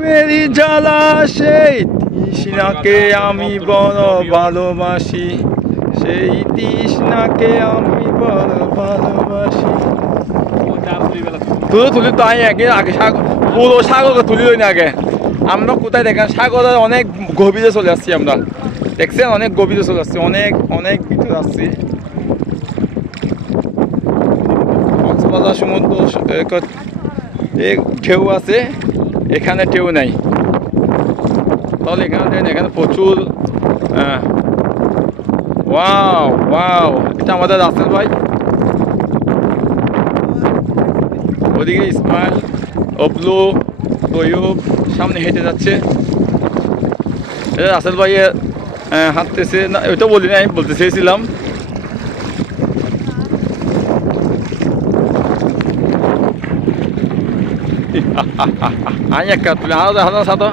প্রেমেরই জ্বালা সেই তৃষ্ণাকে আমি বড় ভালোবাসি, সেই তৃষ্ণাকে আমি বড় ভালোবাসি। তুলি তো আমি আগে আগে সাগর, পুরো সাগরকে তুলি না আগে। আমরা কোথায় দেখেন সাগরের অনেক গভীরে চলে আসছি আমরা, দেখছেন অনেক গভীরে চলে আসছি, অনেক অনেক ভিতরে আসছি। কক্সবাজার সমুদ্র ঢেউ আছে, এখানে ঢেউ নাই। তাহলে এখানে প্রচুর ওয়াও ওয়াও, এটা আমাদের রাসেল ভাই, ওদিকে ইসমাইল, অবলু, তৈয়ব সামনে হেঁটে যাচ্ছে। এটা রাসেল ভাই হাঁটতেছে না, ওইটা বলি না, আমি বলতে চেয়েছিলাম। আই একটা তুলে আরো দেখা সাথে